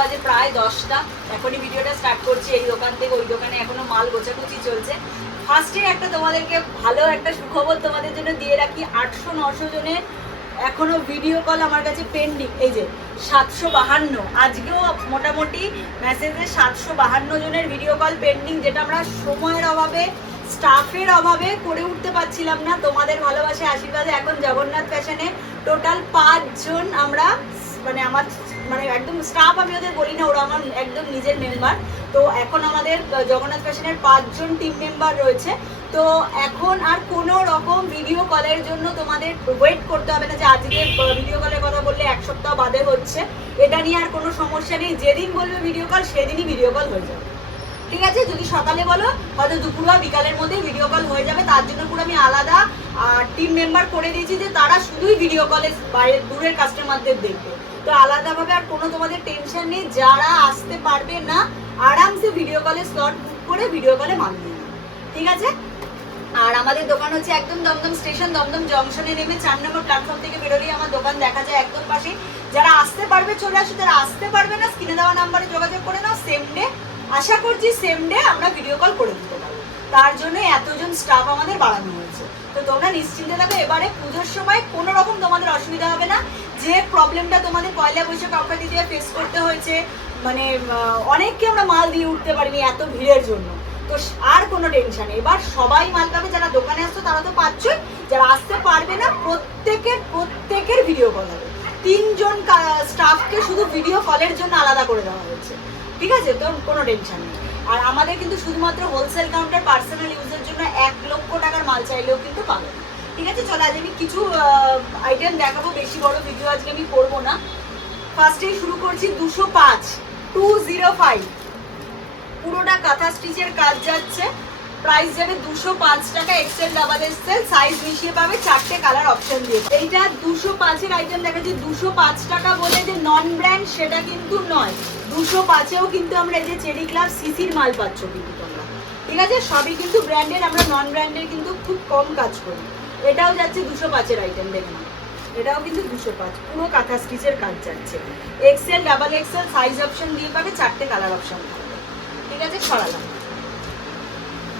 বাজে প্রায় দশটা। এখনই ভিডিওটা স্টার্ট করছি, এই দোকান থেকে ওই দোকানে এখনও মাল গোছাগুছি চলছে। ফার্স্টে একটা তোমাদেরকে ভালো একটা সুখবর তোমাদের জন্য দিয়ে রাখি, আটশো নশো জনের এখনও ভিডিও কল আমার কাছে পেন্ডিং এই যে, সাতশো বাহান্ন। আজকেও মোটামুটি মেসেজে সাতশো বাহান্ন জনের ভিডিও কল পেন্ডিং যেটা আমরা সময়ের অভাবে স্টাফের অভাবে করে উঠতে পারছিলাম না। তোমাদের ভালোবাসা আশীর্বাদে এখন জগন্নাথ ফ্যাশনে টোটাল পাঁচজন আমরা মানে আমার মানে একদম স্টাফ আমি ওদের বলি না, ওরা আমার একদম নিজের মেম্বার তো এখন আমাদের জগন্নাথ ফ্যাশনের পাঁচজন টিম মেম্বার রয়েছে। তো এখন আর কোনো রকম ভিডিও কলের জন্য তোমাদের ওয়েট করতে হবে না যে আজকে ভিডিও কলের কথা বললে এক সপ্তাহ বাদে হচ্ছে। এটা নিয়ে আর কোনো সমস্যা নেই। যেদিন বলবে ভিডিও কল সেদিনই ভিডিও কল হয়ে যাবে। ঠিক আছে? যদি সকালে বলো, হয়তো দুপুর বা বিকালের মধ্যে ভিডিও কল হয়ে যাবে। তার জন্য পুরো আমি আলাদা টিম মেম্বার করে দিয়েছি যে তারা শুধুই ভিডিও কলে বাইরের দূরের কাস্টমারদের দেখবে। তো আলাদাভাবে আর কোনো তোমাদের টেনশন নেই, যারা আসতে পারবে না, আরামসে ভিডিও কলে স্লট বুক করে ভিডিও কলে মাল নিয়ে নেবে। ঠিক আছে? আর আমাদের দোকান হচ্ছে একদম দমদম স্টেশন দমদম জংশনে নেমে চার নম্বর প্ল্যাটফর্ম থেকে বেরোলেই আমার দোকান দেখা যায় একদম পাশে যারা আসতে পারবে, চলে আসো যারা আসতে পারবে না, স্ক্রিনে দেওয়া নাম্বারে যোগাযোগ করে নাও সেম ডে আশা করছি সেম ডে আমরা ভিডিও কল করে দিতে পারব। তার জন্য এতজন স্টাফ আমাদের বাড়ানো হয়েছে। তো তোমরা নিশ্চিন্তে থাকো, এবারে পুজোর সময় কোনো রকম তোমাদের অসুবিধা হবে না। যে প্রবলেমটা তোমাদের পয়লা বৈশাখ অক্ষয় তৃতীয়া ফেস করতে হয়েছে মানে অনেককে আমরা মাল দিয়ে উঠতে পারিনি এত ভিড়ের জন্য। তো আর কোনো টেনশন এবার সবাই মাল পাবে, যারা দোকানে আসতো তারা তো পাচ্ছই। যারা আসতে পারবে না, প্রত্যেকের প্রত্যেকের ভিডিও কল হবে। তিনজন স্টাফকে শুধু ভিডিও কলের জন্য আলাদা করে দেওয়া হয়েছে। ঠিক আছে তো কোনো টেনশন নেই। আর আমাদের কিন্তু শুধুমাত্র হোলসেল কাউন্টার পার্সোনাল ইউজের জন্য এক লক্ষ টাকার মাল চাইলেও কিন্তু পাবে ঠিক আছে, চলো আজ আমি কিছু আইটেম দেখাবো, বেশি বড় ভিডিও আজকে আমি করব না। ফার্স্টেই শুরু করছি দুশো পাঁচ টু জিরো ফাইভ পুরোটা কাঁথা স্টিচের কাজ যাচ্ছে। প্রাইস যাবে দুশো পাঁচ টাকা এক্সেল ডাবল এক্সেল সাইজ মিশিয়ে পাবে চারটে কালার অপশন দিয়ে। এইটা দুশো পাঁচের আইটেম দেখা যাচ্ছে দুশো পাঁচ টাকা বলে যে নন ব্র্যান্ড সেটা কিন্তু নয়। দুশো পাঁচেও কিন্তু আমরা এই যে চেরি ক্লাব সিসির মাল পাচ্ছ কিন্তু তোমরা। ঠিক আছে? সবই কিন্তু ব্র্যান্ডের আমরা নন ব্র্যান্ডের কিন্তু খুব কম কাজ করি। এটাও যাচ্ছে দুশো পাঁচের আইটেম দেখে নাও। এটাও কিন্তু দুশো পাঁচ। পুরো কাঁথা স্টিচের কাজ যাচ্ছে। XL double XL size option দিয়ে পাবে চারটে কালার অপশন ঠিক আছে? ছড়ালাম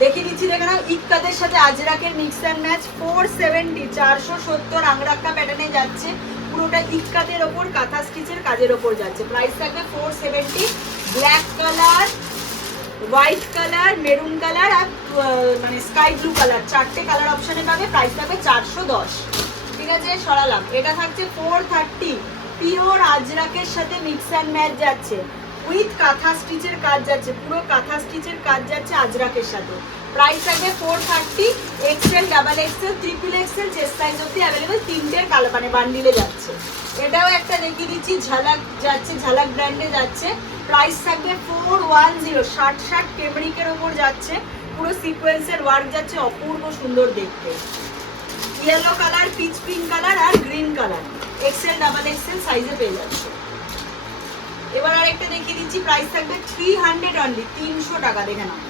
দেখিয়ে নিচ্ছি দেখে নাও। ইক্কাদের সাথে আজরাকের mix and match four seventy চারশো সত্তর আংরাক্কা প্যাটার্নে যাচ্ছে। পুরোটা ইক্কাদের ওপর, কাঁথা স্টিচের কাজের ওপর যাচ্ছে। প্রাইস থাকবে four seventy black colour white colour maroon colour আর মানে স্কাই ব্লু কালার চারটে কালার অপশনে পাবে। প্রাইস থাকবে চারশো দশ। ঠিক আছে, সরালাম। এটা থাকছে ফোর থার্টি পিওর আজরাকের সাথে মিক্স অ্যান্ড ম্যাচ যাচ্ছে। উইথ কাঁথা স্টিচের কাজ যাচ্ছে, পুরো কাঁথা স্টিচের কাজ যাচ্ছে আজরাকের সাথে। প্রাইস থাকবে four thirty XL double XL triple XL chest size অব্দি অ্যাভেলেবেল তিনটের কালার মানে বান্ডিলে যাচ্ছে। এটাও একটা দেখিয়ে দিচ্ছি, ঝালাক যাচ্ছে, ঝালাক ব্র্যান্ডে যাচ্ছে। প্রাইস থাকবে ফোর ওয়ান জিরো ষাট ষাট কেমরিকের ওপর যাচ্ছে। পুরো সিকোয়েন্সের ওয়ার্ক যাচ্ছে, অপূর্ব সুন্দর দেখতে। Yellow colour peach pink colour আর green colour XL double XL সাইজে পেয়ে যাচ্ছে। এবার আরেকটা দেখিয়ে দিচ্ছি প্রাইস থাকবে থ্রি হান্ড্রেড অনলি তিনশো টাকা, দেখে নাও।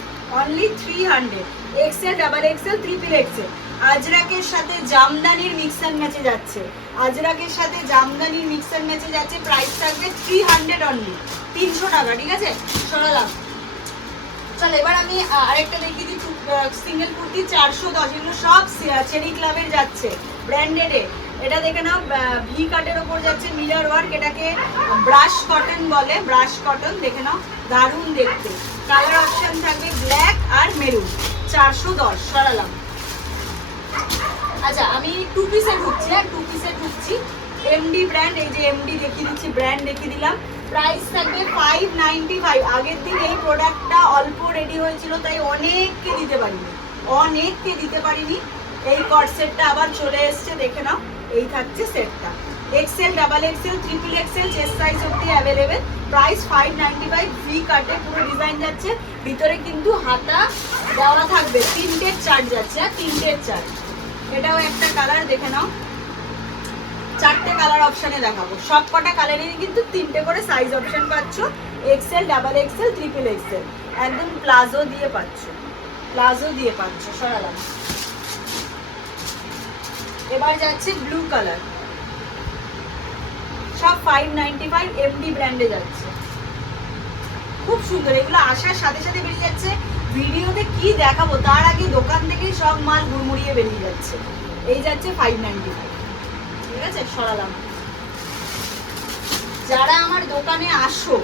Only three hundred XL double XL triple XL আজরাকের সাথে জামদানির মিক্সার ম্যাচে যাচ্ছে। আজরাকের সাথে জামদানির মিক্সার ম্যাচে যাচ্ছে প্রাইস থাকবে থ্রি হান্ড্রেড অনলি তিনশো টাকা, ঠিক আছে? সরালাম। চল, এবার আমি আরেকটা দেখিয়ে দিই সিঙ্গেল কুর্তি, চারশো দশ, এগুলো সব চেরি ক্লাবের যাচ্ছে। ব্র্যান্ডেডে এটা দেখে নাও ভি কাটের ওপর যাচ্ছে মিলার ওয়ার্ক, এটাকে ব্রাশ কটন বলে, ব্রাশ কটন, দেখে নাও, দারুণ দেখতে। কালার অপশন থাকবে ব্ল্যাক আর মেরুন চারশো দশ, সরালাম। আচ্ছা আমি টু পিসে ঢুকছি হ্যাঁ টু পিসে ঢুকছি। এমডি ব্র্যান্ড এই যে এমডি দেখিয়ে দিচ্ছি ব্র্যান্ড দেখিয়ে দিলাম। প্রাইস থাকবে ফাইভ নাইনটি ফাইভ আগের দিন এই প্রোডাক্টটা অল্প রেডি হয়েছিল, তাই অনেককে দিতে পারিনি। অনেককে দিতে পারিনি। এই কট সেটটা আবার চলে এসছে, দেখে নাও। এই থাকছে সেটটা। XL double XL triple XL chest size অব্দি available price five ninety five free কাটে পুরো ডিজাইন যাচ্ছে। ভিতরে কিন্তু হাতা দেওয়া থাকবে। তিনটের চার্ট যাচ্ছে হ্যাঁ? তিনটের চার্ট এটাও একটা কালার দেখে নাও। চারটে কালার অপশনে দেখাবো। সব কটা কালারেরই কিন্তু তিনটে করে সাইজ অপশন পাচ্ছ। XL double XL triple XL একদম প্লাজো দিয়ে পাচ্ছ। প্লাজো দিয়ে পাচ্ছ, সরালাম। এবার যাচ্ছে ব্লু কালার সব ফাইভ নাইনটি ফাইভ এমডি ব্র্যান্ডে যাচ্ছে। খুব সুন্দর, এগুলো আসার সাথে সাথে বেরিয়ে যাচ্ছে। ভিডিওতে কি দেখাবো, তার আগে দোকান থেকেই সব মাল হুড়মুড়িয়ে বেরিয়ে যাচ্ছে। এই যাচ্ছে ফাইভ নাইনটি ফাইভ ঠিক আছে? সরালাম। যারা আমার দোকানে আসো,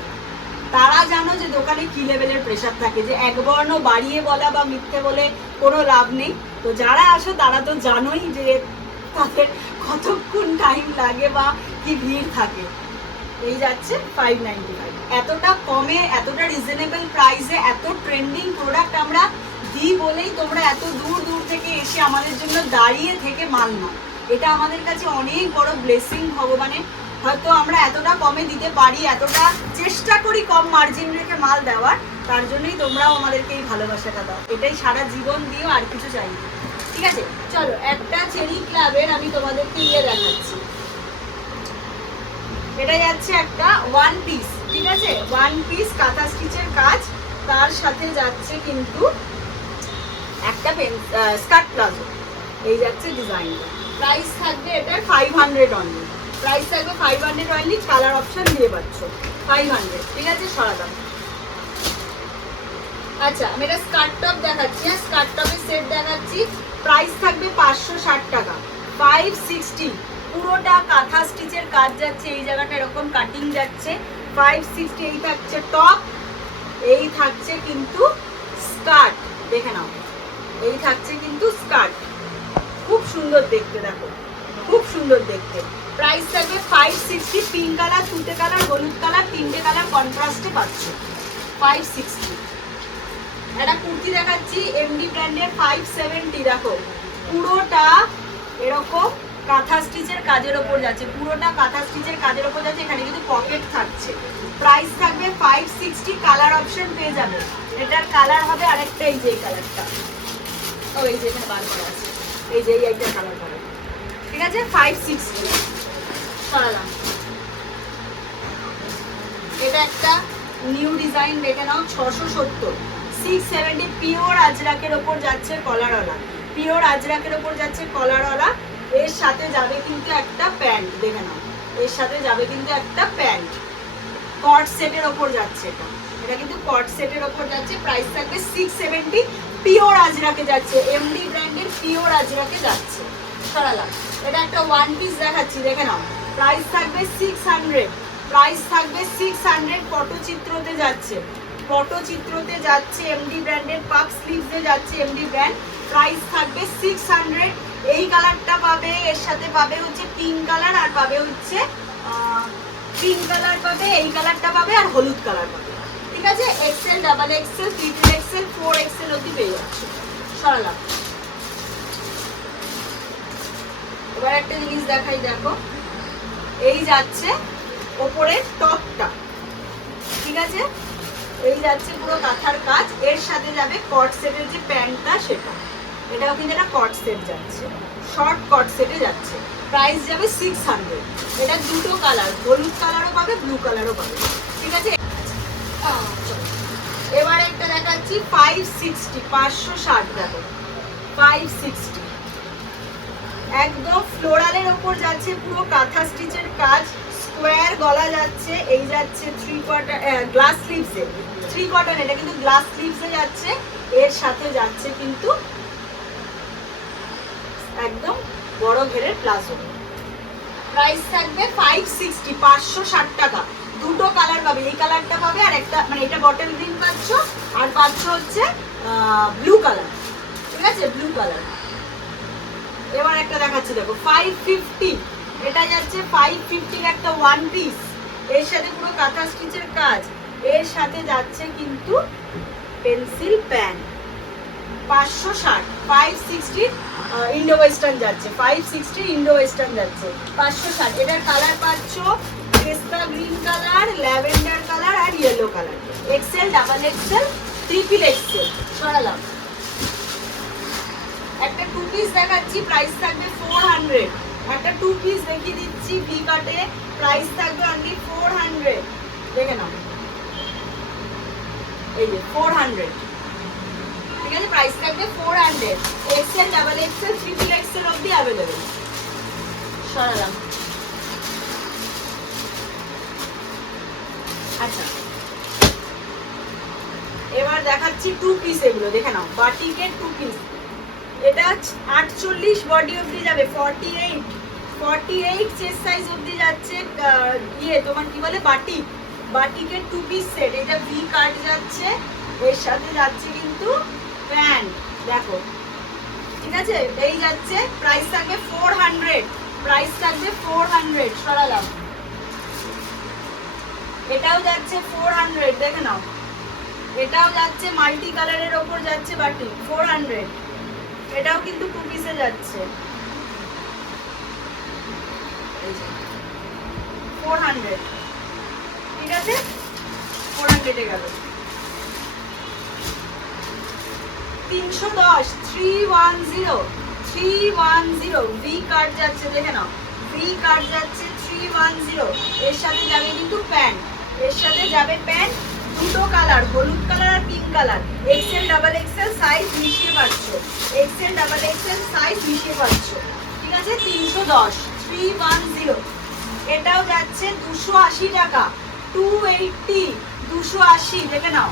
তারা জানো যে দোকানে কি লেভেলের প্রেশার থাকে, যে একবর্ণ বাড়িয়ে বলা বা মিথ্যে বলে কোনো লাভ নেই। তো যারা আসো, তারা তো জানোই যে তাদের কতক্ষণ টাইম লাগে বা কি ভিড় থাকে? এই যাচ্ছে ফাইভ নাইনটি ফাইভ এতটা কমে, এতটা রিজনেবল প্রাইসে এত ট্রেন্ডিং প্রোডাক্ট আমরা দিই বলেই তোমরা এত দূর দূর থেকে এসে আমাদের জন্য দাঁড়িয়ে থেকে মাল নাও। এটা আমাদের কাছে অনেক বড় ব্লেসিং ভগবানের। হয়তো আমরা এতটা কমে দিতে পারি, এতটা চেষ্টা করি কম মার্জিন রেখে মাল দেওয়ার, তার জন্যই তোমরাও আমাদেরকে এই ভালোবাসাটা দাও। এটাই সারা জীবন দিও, আর কিছু চাই না। ঠিক আছে? চলো, একটা চেরি ক্লাবের আমি তোমাদেরকে ইয়ে দেখাচ্ছি। এটা যাচ্ছে একটা ওয়ান পিস ঠিক আছে? ওয়ান পিস কাঁথা স্টিচের কাজ, তার সাথে যাচ্ছে কিন্তু একটা পেন স্কার্ট প্লাজো। এই যাচ্ছে ডিজাইনটা প্রাইস থাকবে এটা ফাইভ হান্ড্রেড অনলি প্রাইস থাকবে five hundred only colour option দিয়ে পাচ্ছ। ফাইভ হান্ড্রেড ঠিক আছে সরাদাম আচ্ছা আমি এটা স্কার্ট টপ দেখাচ্ছি হ্যাঁ স্কার্ট টপের সেট দেখাচ্ছি। প্রাইস থাকবে পাঁচশো ষাট টাকা। ফাইভ সিক্সটি পুরোটা কাঁথা স্টিচের কাজ যাচ্ছে, এই জায়গাটা এরকম কাটিং যাচ্ছে। ফাইভ সিক্সটি এই থাকছে টপ এই থাকছে কিন্তু স্কার্ট দেখে নাও, এই থাকছে কিন্তু স্কার্ট খুব সুন্দর দেখতে, দেখো, খুব সুন্দর দেখতে। প্রাইস থাকবে ফাইভ সিক্সটি পিঙ্ক কালার তুতে কালার হলুদ কালার তিনটে কালার কন্ট্রাস্টে পাচ্ছ। ফাইভ সিক্সটি একটা কুর্তি দেখাচ্ছি এমডি ব্র্যান্ডের ফাইভ সেভেন্টি দেখো। পুরোটা এরকম কাঁথা স্টিচের কাজের ওপর যাচ্ছে। পুরোটা কাঁথা স্টিচের কাজের ওপর যাচ্ছে, এখানে কিন্তু পকেট থাকছে। প্রাইস থাকবে ফাইভ সিক্সটি কালার অপশন পেয়ে যাবে। এটার কালার হবে আরেকটা, এই যে কালারটা ও, এই যে এখানে বার করা আছে। এই যে এই একটা কালার হবে। ঠিক আছে? ফাইভ সিক্সটি সরালাম। এটা একটা নিউ ডিজাইন দেখে নাও ছশো সত্তর। সিক্স সেভেন্টি পিওর আজরাকের ওপর যাচ্ছে কলারওয়ালা। পিওর আজরাকের ওপর যাচ্ছে কলারওয়ালা। এর সাথে যাবে কিন্তু একটা প্যান্ট, দেখে নাও। এর সাথে যাবে কিন্তু একটা প্যান্ট। কট সেটের ওপর যাচ্ছে এটা। এটা কিন্তু কট সেটের ওপর যাচ্ছে প্রাইস থাকবে সিক্স সেভেন্টি পিওর আজরাকে যাচ্ছে। এমডি ব্র্যান্ডের পিওর আজরাকে যাচ্ছে। সরালাম এটা একটা ওয়ান পিস দেখাচ্ছি, দেখে নাও। প্রাইস থাকবে সিক্স হান্ড্রেড প্রাইস থাকবে সিক্স হান্ড্রেড পটচিত্রতে যাচ্ছে। পটচিত্রতে যাচ্ছে এমডি ব্র্যান্ডের পাপ স্লিভসে যাচ্ছে এমডি ব্র্যান্ড। প্রাইস থাকবে সিক্স হান্ড্রেড এই কালারটা পাবে, এর সাথে পাবে হচ্ছে পিঙ্ক কালার আর পাবে হচ্ছে পিঙ্ক কালার পাবে, এই কালারটা পাবে আর হলুদ কালার পাবে। ঠিক আছে? XL double XL triple XL four XL অবধি পেয়ে যাচ্ছে। সরালাম। এবার একটা জিনিস দেখাই, দেখো। এই যাচ্ছে ওপরের টপটা ঠিক আছে? এই যাচ্ছে পুরো কাঁথার কাজ। এর সাথে যাবে কট সেটের যে প্যান্টটা সেটা। এটাও কিন্তু একটা কট সেট যাচ্ছে। শর্ট কট সেটে যাচ্ছে। প্রাইস যাবে সিক্স হান্ড্রেড এটা দুটো কালার হলুদ কালারও পাবে ব্লু কালারও পাবে। ঠিক আছে? এবার একটা দেখাচ্ছি ফাইভ সিক্সটি পাঁচশো ষাট দেখো। ফাইভ সিক্সটি একদম ফ্লোরালের ওপর যাচ্ছে পুরো কাঁথা স্টিচের কাজ। স্কোয়ার গলা যাচ্ছে, এই যাচ্ছে থ্রি কোয়ার্টার গ্লাস স্লিভসে থ্রি কোয়ার্টার এটা কিন্তু গ্লাস স্লিভসে যাচ্ছে, এর সাথে যাচ্ছে কিন্তু একদম বড় ঘেরের প্লাজো প্রাইস থাকবে ফাইভ সিক্সটি পাঁচশো ষাট টাকা। দুটো কালার পাবে, এই কালারটা পাবে আর একটা মানে এটা বটল গ্রিন পাচ্ছ, আর পাচ্ছ হচ্ছে ব্লু কালার ঠিক আছে? ব্লু কালার এবার একটা দেখাচ্ছি, দেখো ফাইভ ফিফটি এটা যাচ্ছে ফাইভ ফিফটির একটা ওয়ান পিস এর সাথে পুরো কাঁথা স্টিচের কাজ। এর সাথে যাচ্ছে কিন্তু পেন্সিল প্যান পাঁচশো ষাট ফাইভ সিক্সটি ইন্ডো ওয়েস্টার্ন যাচ্ছে। ফাইভ সিক্সটি ইন্ডো ওয়েস্টার্ন যাচ্ছে। পাঁচশো ষাট। এটার কালার পাচ্ছ pista green colour lavender colour আর yellow colour XL double XL triple XL সরালাম। একটা টু পিস দেখাচ্ছি। প্রাইস থাকবে ফোর হান্ড্রেড একটা টু পিস দেখিয়ে দিচ্ছি ভি কাটে প্রাইস থাকবে অনলি ফোর হান্ড্রেড দেখে নাও। এই যে ফোর হান্ড্রেড ঠিক আছে প্রাইস থাকবে four hundred XL double XL triple XL অবধি অ্যাভেলেবেল সরালাম। আচ্ছা। এবার দেখাচ্ছি টু পিস এগুলো, দেখে নাও। বাটিকের টু পিস এটা আটচল্লিশ বডি অবধি যাবে forty eight forty eight chest size অবধি যাচ্ছে ইয়ে তোমার কি বলে বাটিক বাটিকের টু পিস সেট এটা ভি কাট যাচ্ছে, এর সাথে যাচ্ছে কিন্তু প্যান্ট। দেখো, ঠিক আছে? এই যাচ্ছে প্রাইস থাকবে ফোর হান্ড্রেড প্রাইস থাকবে ফোর হান্ড্রেড সরালাম। এটাও যাচ্ছে ফোর হান্ড্রেড দেখে নাও। এটাও যাচ্ছে মাল্টি কালারের ওপর যাচ্ছে বাটি ফোর হান্ড্রেড এটাও কিন্তু টু পিসে যাচ্ছে। তিনশো দশ three one zero three one zero three one zero এর সাথে যাবে কিন্তু প্যান্ট এর সাথে যাবে প্যান্ট দুটো কালার হলুদ কালার আর pink colour XL double XL size মিশিয়ে পাচ্ছ। এক্সেল ডাবল এক্সেল সাইজ মিশিয়ে পাচ্ছ। ঠিক আছে? তিনশো দশ। থ্রি ওয়ান জিরো এটাও যাচ্ছে দুশো আশি টাকা। টু এইটটি দুশো আশি, দেখে নাও।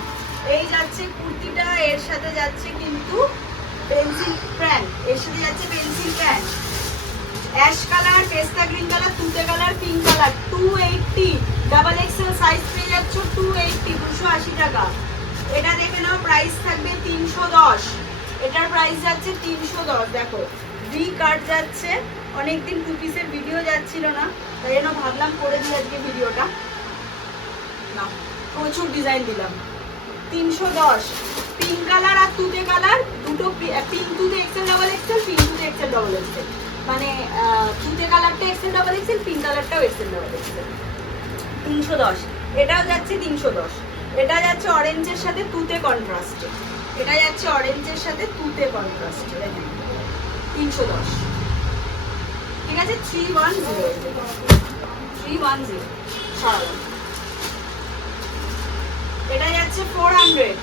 এই যাচ্ছে কুর্তিটা, এর সাথে যাচ্ছে কিন্তু পেন্সিল প্যান্ট এর সাথে যাচ্ছে pencil pant ash colour pista green colour তুতে colour pink colour two eighty double XL size পেয়ে যাচ্ছ টু এইটটি দুশো আশি টাকা। এটা দেখে নাও প্রাইস থাকবে তিনশো দশ। এটার প্রাইস যাচ্ছে তিনশো দশ, দেখো। ভি কার্ড যাচ্ছে অনেকদিন টু পিসের ভিডিও যাচ্ছিল না, তাই জন্য ভাবলাম করে দিই আজকে ভিডিওটা না, প্রচুর ডিজাইন দিলাম। তিনশো দশ পিঙ্ক কালার আর তুতে কালার দুটো পিঙ্ক তুতে এক্সেল ডাবল এক্সেল পিঙ্ক তুতে এক্সেল ডাবল এক্সেল মানে তুতে কালারটা এক্সেল ডাবল এক্সেল পিঙ্ক কালারটাও এক্সেল ডাবল এক্সেল তিনশো দশ, এটাও যাচ্ছে তিনশো দশ। এটা যাচ্ছে অরেঞ্জের সাথে তুতে কন্ট্রাস্টে এটা যাচ্ছে অরেঞ্জের সাথে তুতে কন্ট্রাস্টে তিনশো দশ। আছে three one zero three one zero এটা যাচ্ছে ফোর হান্ড্রেড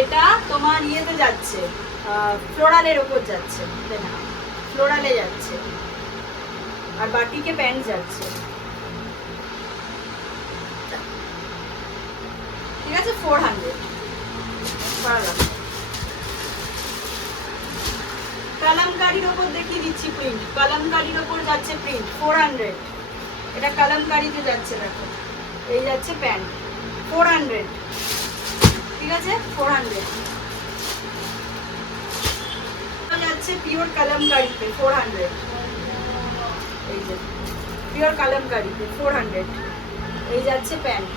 এটা তোমার ইয়েতে যাচ্ছে ফ্লোরালের ওপর যাচ্ছে। ফ্লোরালে যাচ্ছে। আর বাটিকে প্যান্ট যাচ্ছে। ঠিক আছে ফোর হান্ড্রেড কালামকারির ওপর দেখিয়ে দিচ্ছি প্রিন্ট কালামকারির ওপর যাচ্ছে প্রিন্ট ফোর হান্ড্রেড এটা কালামকারিতে যাচ্ছে, দেখো। এই যাচ্ছে প্যান্ট ফোর হান্ড্রেড ঠিক আছে? ফোর হান্ড্রেড যাচ্ছে পিওর কালামকারিতে ফোর হান্ড্রেড এই যে পিওর কালামকারিতে ফোর হান্ড্রেড এই যাচ্ছে প্যান্ট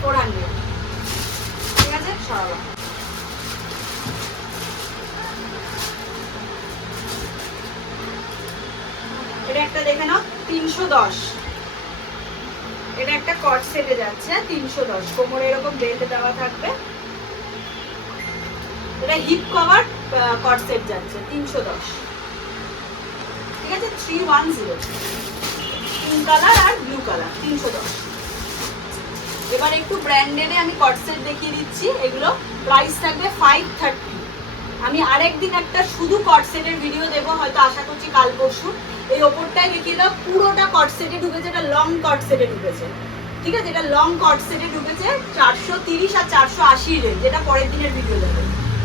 ফোর হান্ড্রেড ঠিক আছে? সরালাম এটা একটা দেখে নাও, তিনশো দশ। এটা একটা কট সেটে যাচ্ছে, তিনশো দশ। কোমরে এরকম বেল্ট দেওয়া থাকবে। এটা হিপ কভার কট সেট যাচ্ছে, তিনশো দশ। ঠিক আছে three one zero pink colour আর ব্লু কালার তিনশো দশ। এবার একটু ব্র্যান্ডেডে আমি কট সেট দেখিয়ে দিচ্ছি। এগুলো প্রাইস থাকবে ফাইভ থার্টি আমি আরেকদিন একটা শুধু কট সেটের ভিডিও দেবো, হয়তো আশা করছি কাল পরশু। এই ওপরটাই দেখিয়ে দাও, পুরোটা কট সেটে ঢুকেছে, এটা লং কট সেটে ঢুকেছে। ঠিক আছে? এটা লং কট সেটে ঢুকেছে, চারশো তিরিশ আর চারশো আশি রেঞ্জ যেটা পরের দিনের ভিডিও দেবে।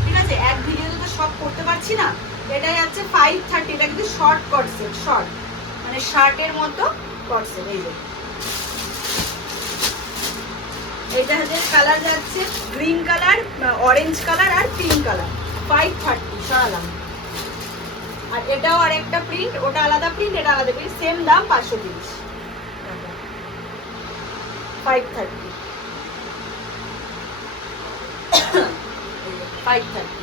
ঠিক আছে? এক ভিডিওতে তো সব করতে পারছি না। এটাই যাচ্ছে ফাইভ থার্টি এটা কিন্তু শর্ট কট সেট শর্ট মানে শার্টের মতো কট সেট এই যে। এটা হচ্ছে কালার যাচ্ছে গ্রিন কালার অরেঞ্জ কালার আর পিঙ্ক কালার ফাইভ থার্টি সরালাম। আর এটাও আর একটা প্রিন্ট ওটা আলাদা প্রিন্ট এটা আলাদা প্রিন্ট সেম দাম পাঁচশো তিরিশ। Five thirty five thirty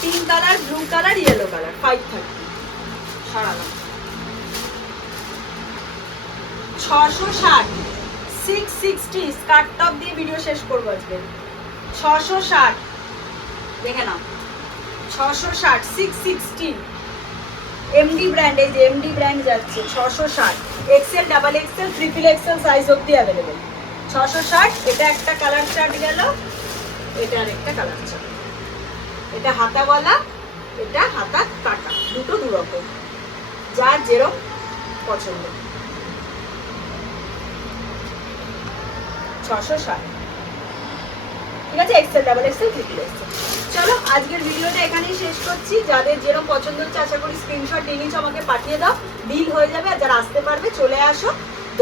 pink colour blue colour yellow colour five thirty সরালাম। ছশো ষাট। সিক্স সিক্সটি স্কার্ট টপ দিয়ে ভিডিও শেষ করব আজকে। ছশো ষাট। দেখে নাও। ছশো ষাট সিক্স সিক্সটি এমডি ব্র্যান্ড এই যে এমডি ব্র্যান্ড যাচ্ছে, ছশো ষাট। XL double XL triple XL size অব্দি অ্যাভেলেবেল ছশো ষাট, এটা একটা কালার চার্ট গেল, এটা আর একটা কালার চার্ট এটা হাতাওয়ালা এটা হাতা কাটা, দুটো দু রকম যার যেরকম পছন্দ। ছশো ষাট। ঠিক আছে? XL double XL triple XL চলো, আজকের ভিডিওটা এখানেই শেষ করছি। যাদের যেরকম পছন্দ হচ্ছে, আশা করি স্ক্রিনশট নিয়ে নিচ্ছ আমাকে পাঠিয়ে দাও। বিল হয়ে যাবে, আর যারা আসতে পারবে, চলে আসো।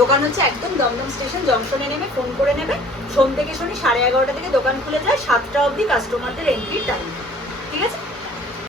দোকান হচ্ছে একদম দমদম স্টেশন জংশনে নেমে ফোন করে নেবে। সোম থেকে শনি সাড়ে এগারোটা থেকে দোকান খুলে যায়, সাতটা অবধি কাস্টমারদের এন্ট্রির টাইম